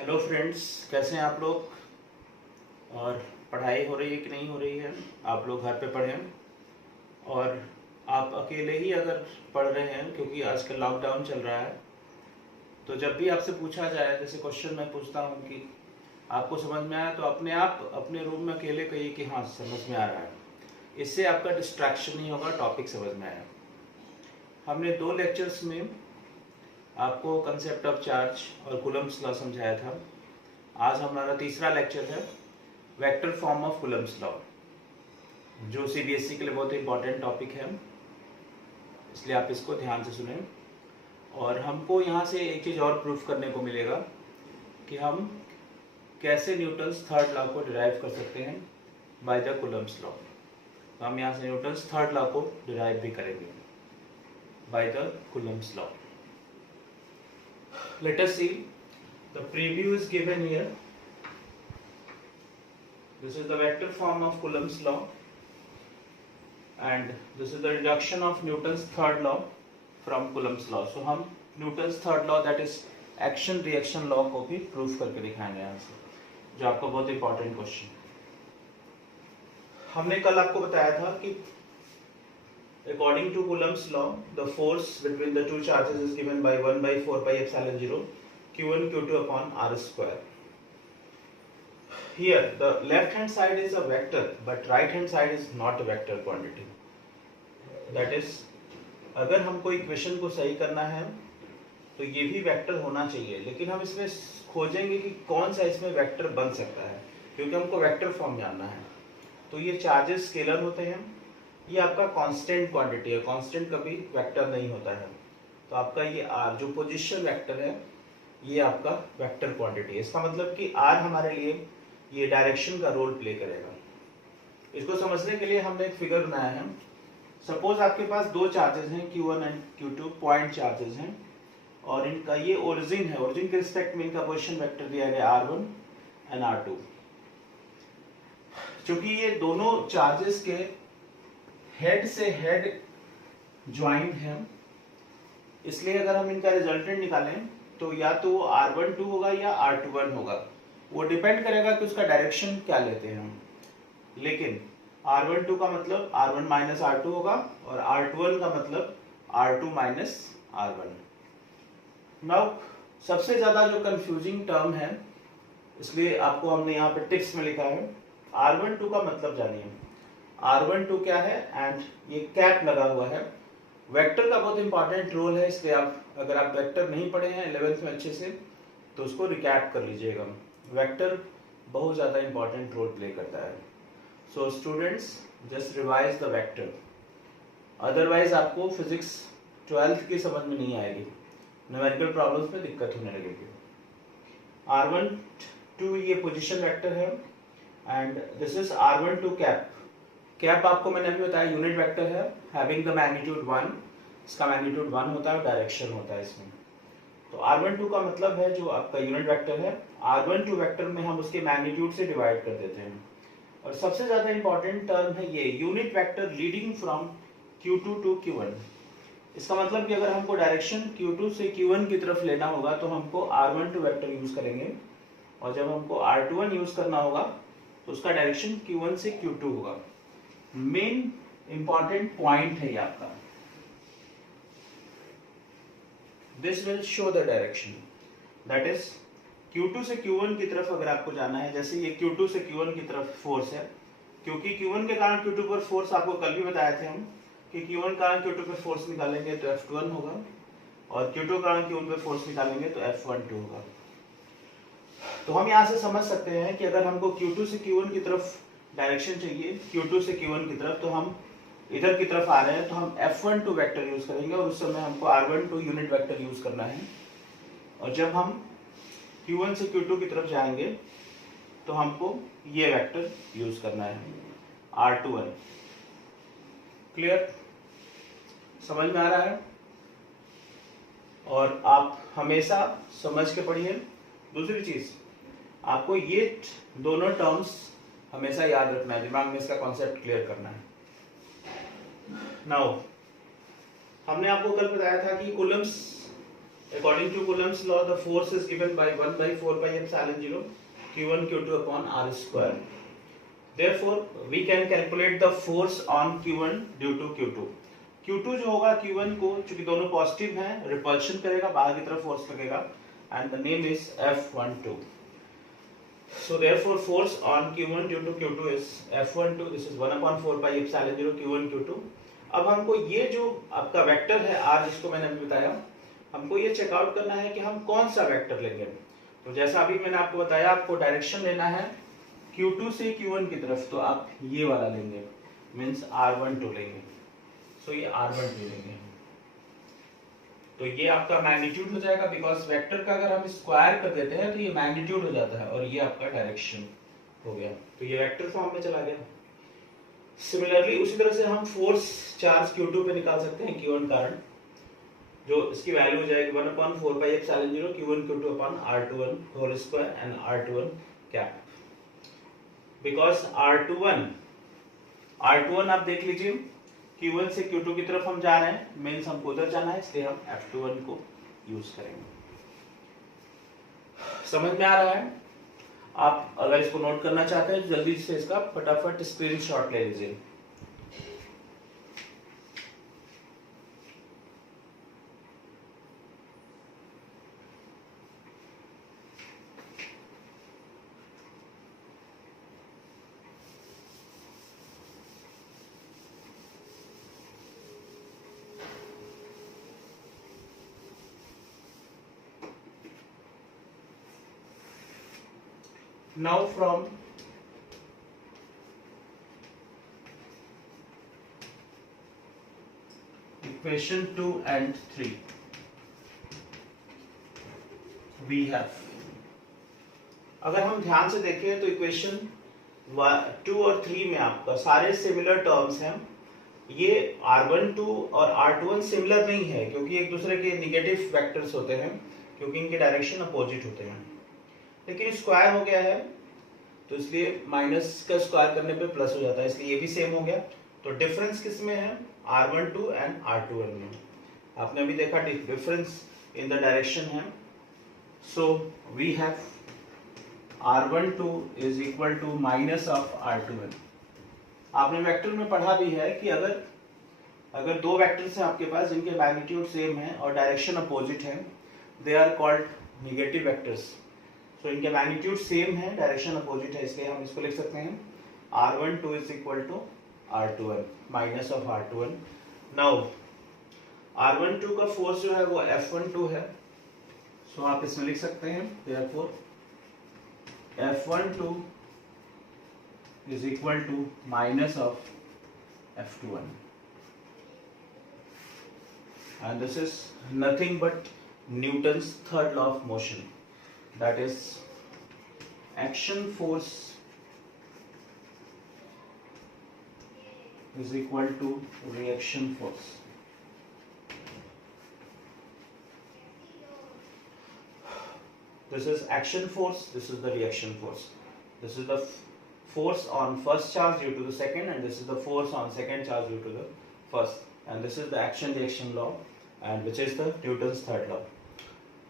Hello friends, कैसे हैं आप लोग। और पढ़ाई हो रही है कि नहीं हो रही है। आप लोग घर पे पढ़ें और आप अकेले ही अगर पढ़ रहे हैं, क्योंकि आजकल लॉकडाउन चल रहा है, तो जब भी आपसे पूछा जाए, जैसे क्वेश्चन मैं पूछता हूँ कि आपको समझ में आया, तो अपने आप अपने रूम में अकेले कहिए कि हाँ समझ में आ रहा है। इससे आपका डिस्ट्रैक्शन नहीं होगा, टॉपिक समझ में आया। हमने 2 लेक्चर्स में आपको कंसेप्ट ऑफ चार्ज और कूलम्ब्स लॉ समझाया था। आज हमारा तीसरा लेक्चर है vector form of Coulomb's law, जो सीबीएसई के लिए बहुत इंपॉर्टेंट टॉपिक है, इसलिए आप इसको ध्यान से सुनें। और हमको यहाँ से एक चीज़ और प्रूफ करने को मिलेगा कि हम कैसे न्यूटन्स थर्ड लॉ को डिराइव कर सकते हैं बाय द कूलम्ब्स लॉ। तो हम यहाँ से न्यूटन्स थर्ड लॉ को डिराइव भी करेंगे by the Coulomb's law. Let us see the preview is given here. This is the vector form of Coulomb's law, and this is the deduction of Newton's third law from Coulomb's law. So हम Newton's third law, that is action reaction law, को भी proof करके दिखाएंगे यहाँ से, जो आपका बहुत इंपॉर्टेंट क्वेश्चन। हमने कल आपको बताया था कि according to Coulomb's law, the force between the two charges is given by 1/4 pi epsilon 0 q1 q2 upon r square. Here the left hand side is a vector, but right hand side is not a vector quantity. That is, अगर हमको equation को सही करना है तो ये भी vector होना चाहिए, लेकिन हम इसमें खोजेंगे कि कौन सा इसमें वेक्टर बन सकता है, क्योंकि हमको वेक्टर फॉर्म जानना है। तो ये चार्जेस स्केलर होते हैं, ये आपका कांस्टेंट क्वांटिटी है, कांस्टेंट कभी वेक्टर नहीं होता है। तो आपका ये r जो पोजीशन वेक्टर है, ये आपका वेक्टर क्वांटिटी है। इसका मतलब कि r हमारे लिए ये डायरेक्शन का रोल प्ले करेगा। इसको समझने के लिए हमने एक फिगर बनाया है। सपोज आपके पास 2 चार्जेस हैं, Q1 and Q2, point charges हैं, और इनका ये ओरिजिन है। ओरिजिन के रिस्पेक्ट में इनका पोजीशन वेक्टर दिया गया R1 एंड R2। चूंकि ये दोनों चार्जेस के हेड से हेड ज्वाइंट हैं, इसलिए अगर हम इनका रिजल्टेंट निकालें तो या तो वो R12 होगा या R21 होगा। वो डिपेंड करेगा कि उसका डायरेक्शन क्या लेते हैं हम। लेकिन R12 का मतलब R1 माइनस R2 होगा, और R21 का मतलब R2 माइनस R1। नाउ सबसे ज्यादा जो कंफ्यूजिंग टर्म है, इसलिए आपको हमने यहाँ पे टिप्स में लिखा है, R12 का मतलब जानिए। R12 क्या है, एंड ये कैप लगा हुआ है। वेक्टर का बहुत इंपॉर्टेंट रोल है, इसलिए आप अगर आप वेक्टर नहीं पढ़े हैं 11th में अच्छे से, तो उसको रिकैप कर लीजिएगा। वेक्टर बहुत ज़्यादा इंपॉर्टेंट रोल प्ले करता है। So students, just revise the vector, otherwise आपको फिजिक्स 12th की समझ में नहीं आएगी, न्यूमेरिकल प्रॉब्लम्स में दिक्कत होने लगेगी। R12 ये पोजीशन वेक्टर है, and this is R12 cap. Cap आपको मैंने अभी बताया यूनिट वेक्टर है, हैविंग द मैग्नीट्यूड 1। इसका मैग्नीट्यूड 1 होता है, डायरेक्शन होता है इसमें। तो R12 का मतलब है जो आपका यूनिट वेक्टर है। R12 वेक्टर में हम उसके मैग्नीट्यूड से डिवाइड कर देते हैं। और सबसे ज्यादा इंपॉर्टेंट टर्म है ये unit vector leading from Q2 to Q1। इसका मतलब कि अगर हमको डायरेक्शन Q2 से Q1 की तरफ लेना होगा तो हमको R12 वेक्टर यूज करेंगे, और जब हमको R21 यूज करना होगा तो उसका डायरेक्शन Q1 से Q2 होगा। मेन इंपॉर्टेंट पॉइंट है ये आपका। This will show the direction, that is Q2 से Q1 की तरफ अगर आपको जाना है, जैसे ये Q2 से Q1 की तरफ फोर्स है, क्योंकि Q1 के कारण Q2 पर फोर्स, आपको कल भी बताए थे हम कि Q1 के कारण Q2 पर फोर्स निकालेंगे तो F1 होगा, और Q2 के कारण Q1 पर फोर्स निकालेंगे तो F12 होगा। तो हम यहाँ से समझ सकते हैं कि अगर हमको Q2 से Q1 की तरफ डायरेक्शन चाहिए, Q2 से Q1 की तरफ, तो हम इधर की तरफ आ रहे हैं तो हम F12 वेक्टर यूज करेंगे, और उस समय हमको R12 यूनिट वेक्टर यूज करना है। और जब हम Q1 से Q2 की तरफ जाएंगे तो हमको ये वेक्टर यूज करना है, R21। क्लियर, समझ में आ रहा है? और आप हमेशा समझ के पढ़िए। दूसरी चीज, आपको ये दोनों टर्म्स हमेशा याद रखना है, दिमाग में इसका कॉन्सेप्ट क्लियर करना है। नाउ हमने आपको कल बताया था कि Coulomb's According to Coulomb's law, the force is given by 1 by 4 pi epsilon 0 Q1 Q2 upon R square. Therefore, we can calculate the force on Q1 due to Q2. Q2 जो होगा Q1 को, चूंकि दोनों positive हैं, repulsion करेगा, बाहर की तरफ फोर्स लगेगा, and the name is F12. So therefore, force on Q1 due to Q2 is F12. This is 1 upon 4 pi epsilon 0 Q1 Q2. अब हमको ये जो आपका वेक्टर है R, जिसको मैंने अभी बताया, हमको ये चेकआउट करना है कि हम कौन सा वेक्टर लेंगे। तो जैसा अभी मैंने आपको बताया, आपको डायरेक्शन लेना है Q2 से Q1 की तरफ, तो आप ये वाला लेंगे, मीन्स R12 लेंगे। सो ये R12 लेंगे, तो ये आपका मैग्नीट्यूड हो जाएगा, बिकॉज वेक्टर का अगर हम स्क्वायर कर देते हैं तो ये मैग्नीट्यूड हो जाता है, और ये आपका डायरेक्शन हो गया, तो ये वेक्टर फॉर्म में चला गया। सिमिलरली उसी तरह से हम फोर्स चार्ज Q2 पे निकाल सकते हैं Q1 कारण, जो इसकी वैल्यू हो जाएगी 1 upon 4 pi epsilon 0 Q1 Q2 upon R21 whole square and R21 cap. Because R21 आप देख लीजिए, Q1 से Q2 की तरफ हम जा रहे हैं, मीन्स हमको उधर जाना है, इसलिए हम F21 को यूज करेंगे। समझ में आ रहा है? आप अगर इसको नोट करना चाहते हैं तो जल्दी से इसका फटाफट स्क्रीनशॉट ले लीजिए। Now from equation 2 and 3 we have, अगर हम ध्यान से देखें तो इक्वेशन 2 और 3 में आपका सारे सिमिलर टर्म्स हैं। ये R12 और R21 सिमिलर नहीं है, क्योंकि एक दूसरे के निगेटिव वेक्टर्स होते हैं, क्योंकि इनके डायरेक्शन अपोजिट होते हैं। लेकिन स्क्वायर हो गया है, तो इसलिए माइनस का स्क्वायर करने पे प्लस हो जाता है, इसलिए ये भी सेम हो गया। तो डिफरेंस किस में है? R12 एंड R21 में। आपने अभी देखा डिफरेंस इन द डायरेक्शन है। So we have R12 is equal to minus of R21। आपने वेक्टर में पढ़ा भी है कि अगर दो वेक्टर्स हैं आपके पास जिनके मैग्नीट्यूड सेम है और डायरेक्शन अपोजिट है, they are called negative vectors. So इनके मैग्नीट्यूड सेम है, डायरेक्शन अपोजिट है, इसलिए हम इसको लिख सकते हैं R12 is equal to R21 minus of R21। Now R12 का फोर्स जो है वो F12 है, सो आप इसमें लिख सकते हैं therefore F12 is equal to minus of F21, and this is nothing but Newton's third law of motion, that is action force is equal to reaction force. This is action force, this is the reaction force. This is the force on first charge due to the second, and this is the force on second charge due to the first, and this is the action reaction law, and which is the Newton's third law.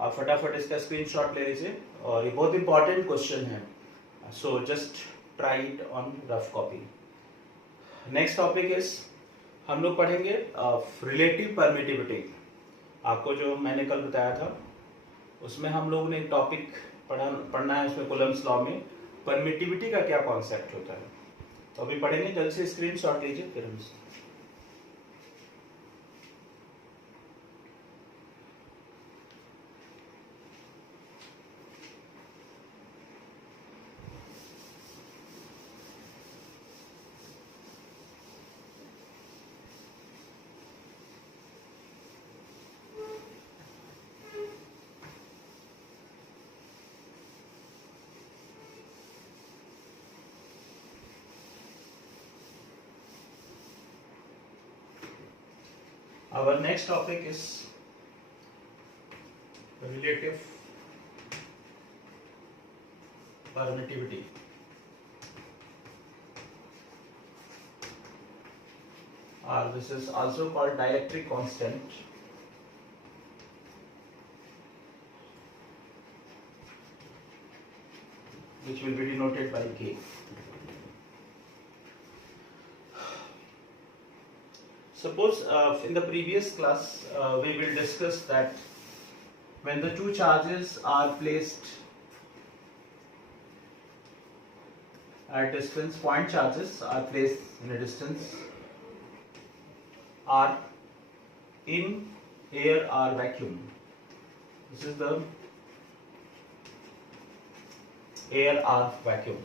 आप फटाफट इसका screenshot ले लीजिए, और ये बहुत important question है, so just try it on rough copy. Next topic is, हम लोग पढ़ेंगे रिलेटिव परमिटिविटी। आपको जो मैंने कल बताया था उसमें हम लोगों ने एक टॉपिक पढ़ना है, उसमें कूलम्ब्स लॉ में परमिटिविटी का क्या कॉन्सेप्ट होता है, तो अभी पढ़ेंगे। जल्द से स्क्रीनशॉट लीजिए फिर हम। Our next topic is relative permittivity. This is also called dielectric constant. which will be denoted by K. Suppose in the previous class we will discuss that when the two charges are placed at distance, point charges are placed in a distance r in air or vacuum. This is the air or vacuum.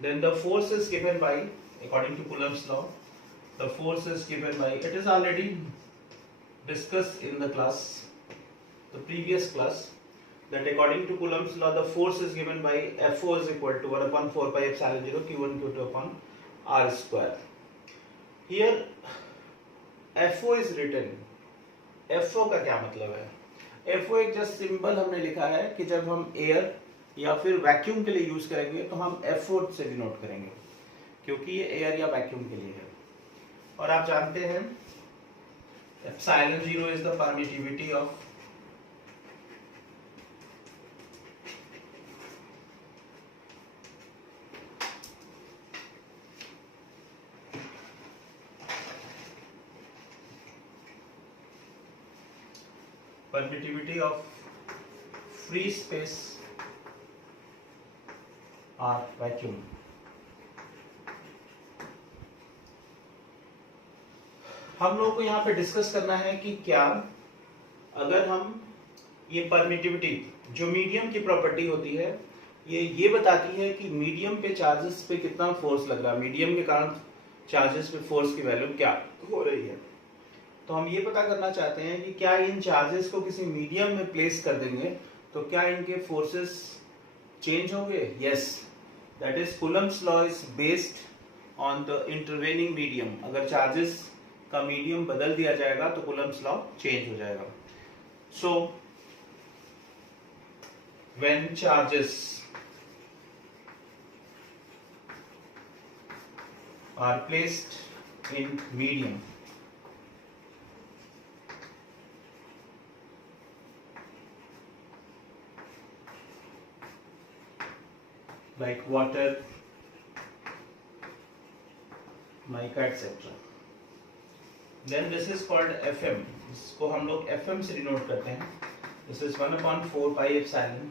Then the force is given by, according to Coulomb's law, the force is given by, it is already discussed in the class, the previous class, that according to Coulomb's law, the force is given by Fo is equal to 1 upon 4 pi epsilon 0 Q1 Q2 upon R square. Here Fo is written. Fo का क्या मतलब है? Fo एक just symbol हमने लिखा है कि जब हम एयर या फिर वैक्यूम के लिए यूज करेंगे तो हम Fo से डिनोट करेंगे, क्योंकि ये एयर या वैक्यूम के लिए है। और आप जानते हैं epsilon 0 is the permittivity of free space or vacuum. हम लोग को यहाँ पे डिस्कस करना है कि क्या अगर हम ये परमिटिविटी जो मीडियम की प्रॉपर्टी होती है ये बताती है कि मीडियम पे चार्जेस पे कितना फोर्स लग रहा है, मीडियम के कारण चार्जेस पे फोर्स की वैल्यू क्या हो रही है। तो हम ये पता करना चाहते हैं कि क्या इन चार्जेस को किसी मीडियम में प्लेस कर देंगे तो क्या इनके फोर्सेस चेंज होंगे? Yes, that is Coulomb's law is based on the intervening medium. अगर चार्जेस का मीडियम बदल दिया जाएगा तो कूलम्स लॉ चेंज हो जाएगा। So when charges are placed in medium, like water, mica etc. Then this is called Fm. इसको हम लोग Fm से डिनोट करते हैं. This is 1 upon 4 pi epsilon.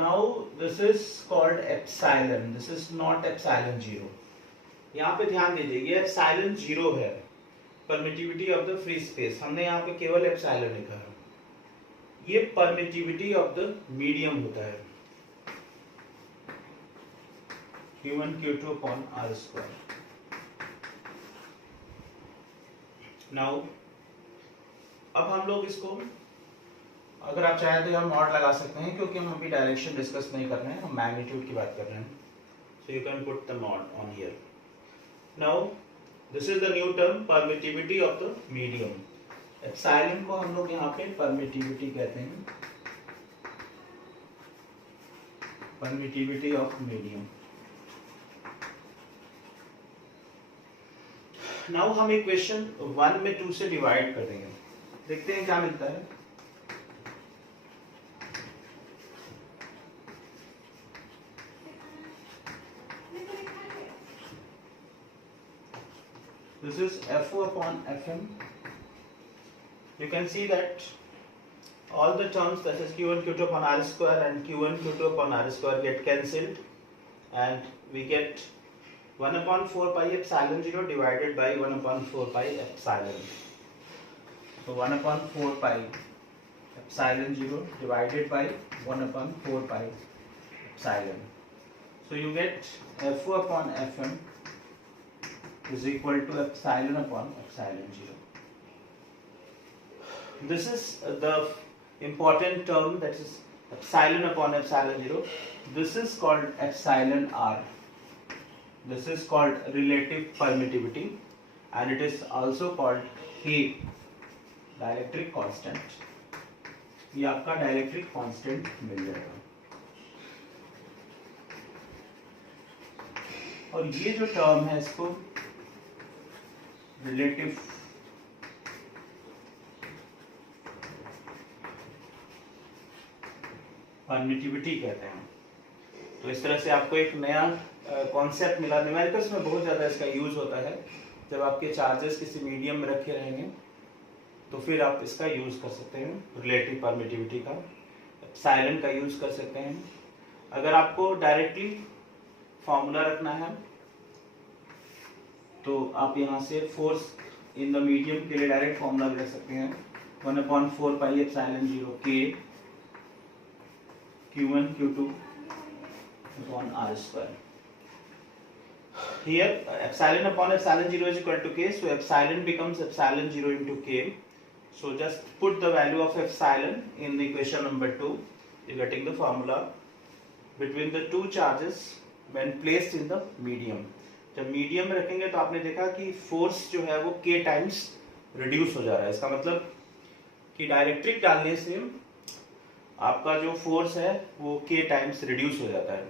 Now this is called epsilon. This is not epsilon 0. यहाँ पे ध्यान दीजिए, ये epsilon 0 है. Permittivity of the free space. हमने यहाँ पे केवल epsilon लिखा है. ये permittivity of the medium होता है. Q1 Q2 upon R square. Now अब हम लोग इसको, अगर आप चाहें तो हम मॉड लगा सकते हैं, क्योंकि हम अभी डायरेक्शन डिस्कस नहीं कर रहे हैं, हम मैग्नीट्यूड की बात कर रहे हैं. So you can put the mod on here. Now this is the new term permittivity of the medium. Epsilon को हम लोग यहाँ पे permittivity कहते हैं, permittivity of medium. नाउ हम इक्वेशन 1 में 2 से डिवाइड कर देंगे, देखते हैं क्या मिलता है. This is Fo upon Fm. You can see that all the terms, that is Q1 Q2 upon R square and Q1 Q2 upon R square, get cancelled and we get 1 upon 4 pi epsilon 0 divided by 1 upon 4 pi epsilon. So 1 upon 4 pi epsilon 0 divided by 1 upon 4 pi epsilon. So you get Fo upon Fm is equal to epsilon upon epsilon 0. This is the important term, that is epsilon upon epsilon 0. This is called epsilon r. This is called relative permittivity and it is also called K, dielectric constant. ये आपका dielectric constant मिल जाएगा. और ये जो term है इसको relative permittivity कहते हैं। तो इस तरह से आपको एक नया कॉन्सेप्ट मिला। न्यूमेरिकल्स में बहुत ज़्यादा इसका यूज होता है। जब आपके चार्जेस किसी मीडियम में रखे रहेंगे तो फिर आप इसका यूज कर सकते हैं, रिलेटिव परमिटिविटी का, एप्सिलॉन का यूज कर सकते हैं। अगर आपको डायरेक्टली फॉर्मूला रखना है तो आप यहाँ से फोर्स इन द मीडियम के लिए डायरेक्ट फॉर्मूला रख सकते हैं, 1/4 pi epsilon 0 K Q1 Q2 upon R square. Here epsilon upon epsilon 0 is equal to K, so epsilon becomes epsilon 0 into K. So just put the value of epsilon in the equation number 2. You're getting the formula between the two charges when placed in the medium. जब medium में रखेंगे तो आपने देखा कि force जो है वो K टाइम्स रिड्यूस हो जा रहा है। इसका मतलब कि डायरेक्ट्रिक डालने से आपका जो फोर्स है वो K टाइम्स रिड्यूस हो जाता है।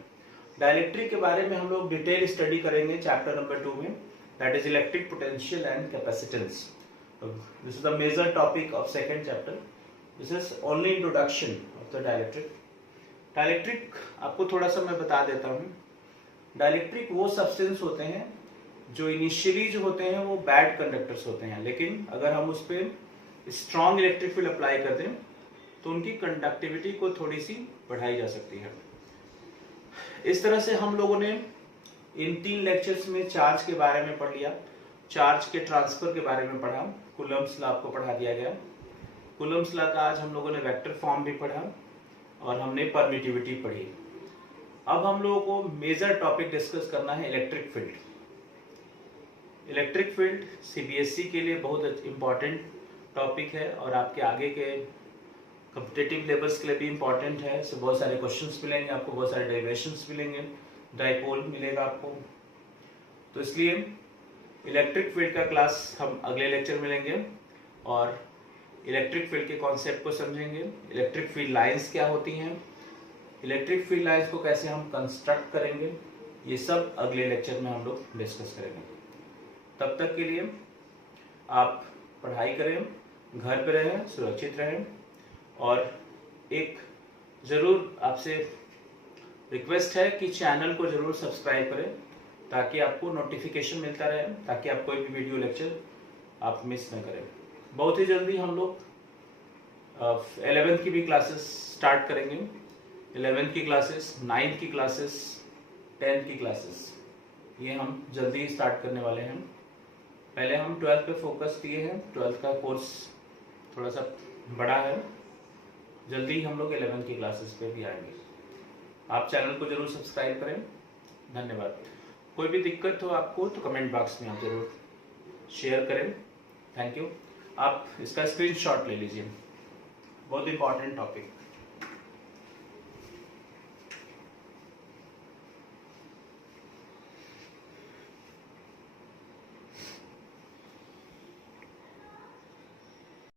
डायलेक्ट्रिक के बारे में हम लोग डिटेल स्टडी करेंगे चैप्टर नंबर 2 में, that is electric potential and capacitance. This is the major topic of second chapter. This is only introduction of the dielectric. Dielectric आपको थोड़ा सा मैं बता देता हूँ। डायलेक्ट्रिक वो सब्सटेंस होते हैं जो इनिशियली जो होते हैं वो बैड कंडक्टर्स होते हैं, लेकिन अगर हम उस पर स्ट्रॉन्ग इलेक्ट्रिक फील्ड अप्लाई कर दें तो उनकी कंडक्टिविटी को थोड़ी सी बढ़ाई जा सकती है। इस तरह से हम लोगों ने इन 3 लेक्चर्स में चार्ज के बारे में पढ़ लिया, चार्ज के ट्रांसफर के बारे में पढ़ा, कूलम्ब्स लॉ आपको पढ़ा दिया गया। कूलम्ब्स लॉ का आज हम लोगों ने वेक्टर फॉर्म भी पढ़ा और हमने परमिटिविटी पढ़ी। अब हम लोगों को मेजर टॉपिक डिस्कस करना है electric field. Electric field CBSE के लिए बहुत इंपॉर्टेंट टॉपिक है और आपके आगे के कॉम्पिटिटिव लेवल्स के लिए भी इंपॉर्टेंट है। इससे बहुत सारे क्वेश्चंस मिलेंगे आपको, बहुत सारे डेरिवेशंस मिलेंगे, डाइपोल मिलेगा आपको। तो इसलिए इलेक्ट्रिक फील्ड का क्लास हम अगले लेक्चर में लेंगे और इलेक्ट्रिक फील्ड के कॉन्सेप्ट को समझेंगे। इलेक्ट्रिक फील्ड लाइंस क्या होती हैं, इलेक्ट्रिक फील्ड लाइंस को कैसे हम कंस्ट्रक्ट करेंगे, ये सब अगले लेक्चर में हम लोग डिस्कस करेंगे। तब तक के लिए आप पढ़ाई करें, घर पे रहें, सुरक्षित रहें और एक ज़रूर आपसे रिक्वेस्ट है कि चैनल को ज़रूर सब्सक्राइब करें ताकि आपको नोटिफिकेशन मिलता रहे, ताकि आप कोई भी वीडियो लेक्चर आप मिस न करें। बहुत ही जल्दी हम लोग 11th की भी क्लासेस स्टार्ट करेंगे। 11th की क्लासेस, 9th की क्लासेस, 10th की क्लासेस, ये हम जल्दी ही स्टार्ट करने वाले हैं। पहले हम 12th पे फोकस किए हैं, 12th का कोर्स थोड़ा सा बड़ा है, जल्दी हम लोग 11th की क्लासेस पे भी आएंगे। आप चैनल को जरूर सब्सक्राइब करें। धन्यवाद। कोई भी दिक्कत हो आपको तो कमेंट बॉक्स में आप जरूर शेयर करें। Thank you. आप इसका स्क्रीनशॉट ले लीजिए, बहुत इंपॉर्टेंट टॉपिक।